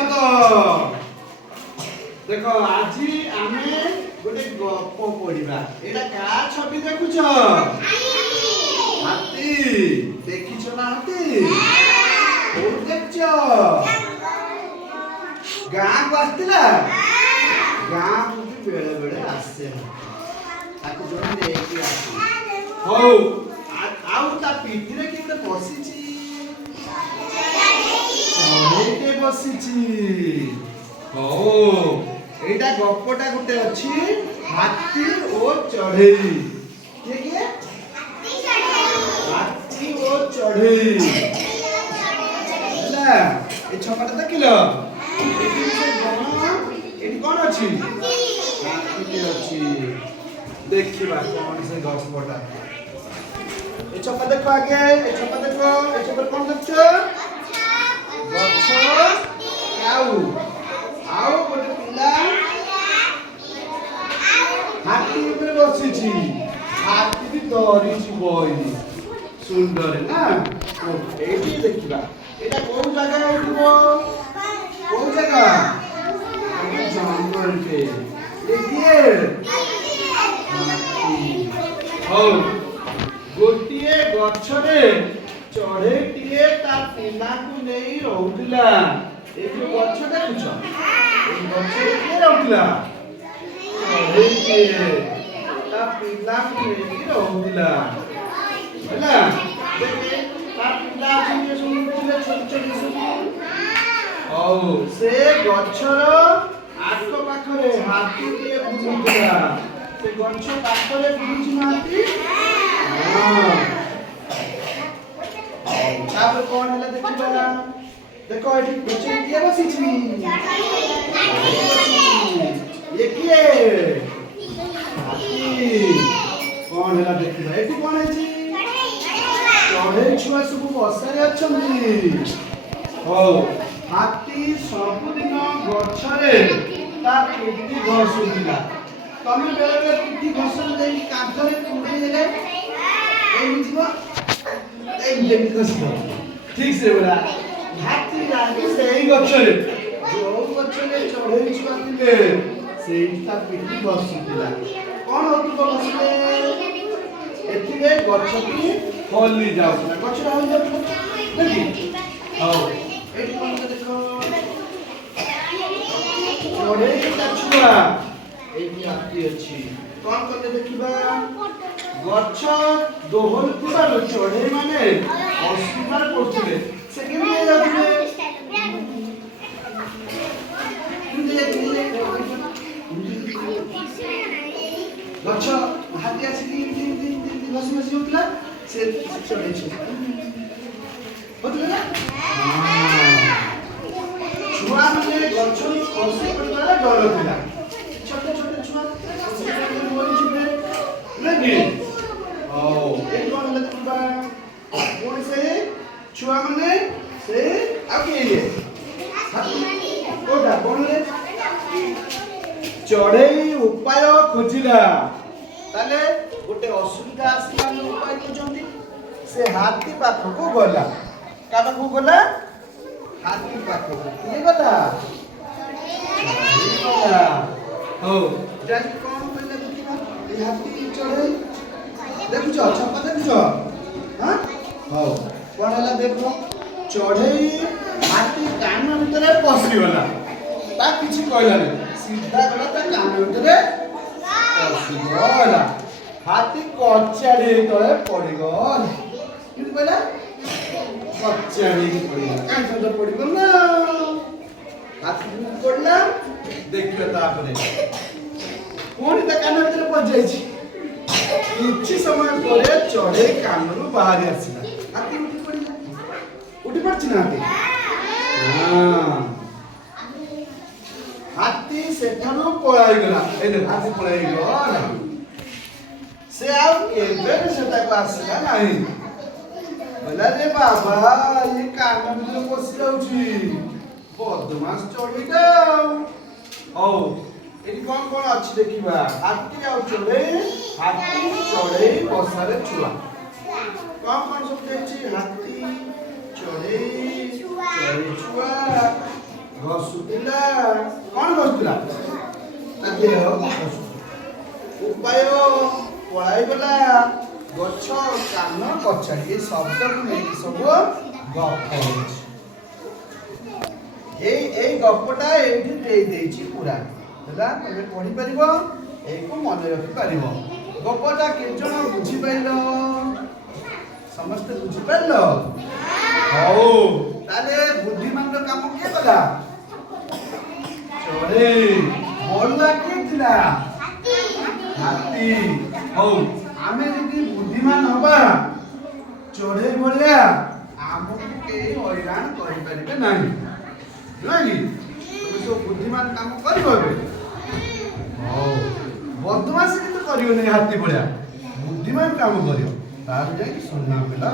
स्वागत देखो आज आमे गोटे गप पढ़िबा एटा का छवि देखुछ हाथी देखिछ ना हाथी कोन देखछ गाँ को आस्तिला गाँ को बेले बेले आसे ताको जोन लेके आसी हो आउ ता पीठी रे कि बसिची चढ़ेइटे बसिची हो एटा गपटा गुटे अछि हाथी ओ चढ़ेई के हाथी ओ चढ़ेई ହେଲା ए छपाटा देखिलो एटी कोन अछि हाथी अछि देखिबा कोन से गपटा ए छपा देखो आगे ए छपा देखो ए छपा कोन देखछ गछ आउ आउ गोटे पिला हाथी ऊपर बसिछि हाथी भी डरिछि बई सुंदर ना ओ एठी देखिबा एटा कोन जगह उठबो कोन जगह जंगल पे देखिए हो गोटिए गछरे चढ़ेइटिए ता पिला को नहीं रहउतिला ए जो गछ देखुछ ए गछरे के रहउतिला चढ़ेइटिए ता पिला को नहीं रहउतिला हैला देखे ता पिला जे सुनुतिले छोट छोट सब औ से गछर आको पाखरे हाथी के बुलुतिला से गछ पाखरे बुलुछि हाथी हां तापर कोन हला देखिबा देखो एठी बच्चे किए बसिछि ये किए हाथी कोन हला देखिबा एठी कोन अछि चढ़ेइ छुआ सब बसारे अछंती हो हाथी सबदिन गछरे ता पिठी घसुतिला तमे बेले बेले पिठी घसर देई काठरे कुंडे देले एई जीव ठीक से बोला हाथी जाके सेही गछरे जो गछरे चढ़ेइ छुआ थिले सेही ता पिठी बसितिला कोन होतु बसिले एथिले गछटी फली जाउला गछरा हो जाउला देखि औ एठी कोन देखो चढ़ेइ ता छुआ एठी हाथी अछि कोन करते देखिबा गछ दोहल थिबार चढ़ेइ माने अस्वीकार करथिले से केमि जाथिले गछ हाथी आसी घसी घसी होतला से चढ़ेइ छ होतला ना छुआ माने गछ खसी पड़िबार डर थिला छोटे छोटे छुआ खसी पड़िबार मरि जिवे लगे ओ एक कोन लगबा कोन से छुआ माने से आके ये कोडा कोन ले चढ़ेइ उपाय खोजिला ताले गोटे असुविधा आसीला उपाय खोजंती से हाथी पाखको गला का पाखको गला हाथी पाखको के गला गला हो जाकी कोन पहिले देखिबा ए हाथी चढ़ेइ देखुछ छपा देखुछ हां हो कोन हला देखो चढ़ेइ हाथी कान भितरे पसि गला ता किछि कहला नै सीधा गला ता कान भितरे पसि गला हाथी कचाड़ी तळे पड़ी गल कि कहला कचाड़ी पड़ी गला कान तो पड़ी गल ना हाथी पड़ला देखियो तापरे कोन ता कान भितरे पस जाईछि किछि समय परे चढ़ेइ कानरू बाहर आसिला हाथी उठी पड़छि ना हाथी हां हाथी सेठानु पळाई गला ए देख हाथी पळाई गला से आउ केबे सेटा को आसिला नाही बोला रे बाबा ये कान भितर पसि जाउछि बदमाश चढ़ेइटा औ एटी कोन कोन अछि देखिबा हाथी आउ चढ़ेइ हाथी चढ़ेइ बसारे छुआ कोन कोन सब देखछि हाथी चढ़ेइ चढ़ेइ छुआ घसु ବସୁଥିଲା କ'ଣ ବସୁଥିଲା ନା ଦେହ ଉପାୟ ପଳାଇଗଲା ଗଛ କାନ କଛାଡ଼ି ଏ ଶବ୍ଦକୁ ନେଇକି ସବୁ ଗପ ହେଉଛି। ଏଇ ଗପଟା ଏଇଠି ଦେଇଛି ପୁରା ହେଲା ତମେ ପଢ଼ିପାରିବ ଏଇକୁ ମନେ ରଖିପାରିବ। ଗପଟା କେତେଜଣ ବୁଝିପାରିଲ? ସମସ୍ତେ ବୁଝିପାରିଲ? ହଉ ତାହେଲେ ବୁଦ୍ଧିମାନର କାମ କିଏ କଲା? ଚଢ଼େଇ। ବଳୁଆ କିଏ ଥିଲା? ହାତୀ। ହଉ ଆମେ ଯଦି ବୁଦ୍ଧିମାନ ହବା ଚଢ଼େଇ ଭଳିଆ ଆମକୁ କେହି ହଇରାଣ କରିପାରିବେ ନାହିଁ ନୁହେଁ କି? ତମେ ସବୁ ବୁଦ୍ଧିମାନ କାମ କରିବ ଏବେ। ହଉ ବଦମାସି କିନ୍ତୁ କରିବନି ହାତୀ ଭଳିଆ ବୁଦ୍ଧିମାନ କାମ କରିବ ତାହେଲେ ଯାଇକି ସୁନା ପିଲା।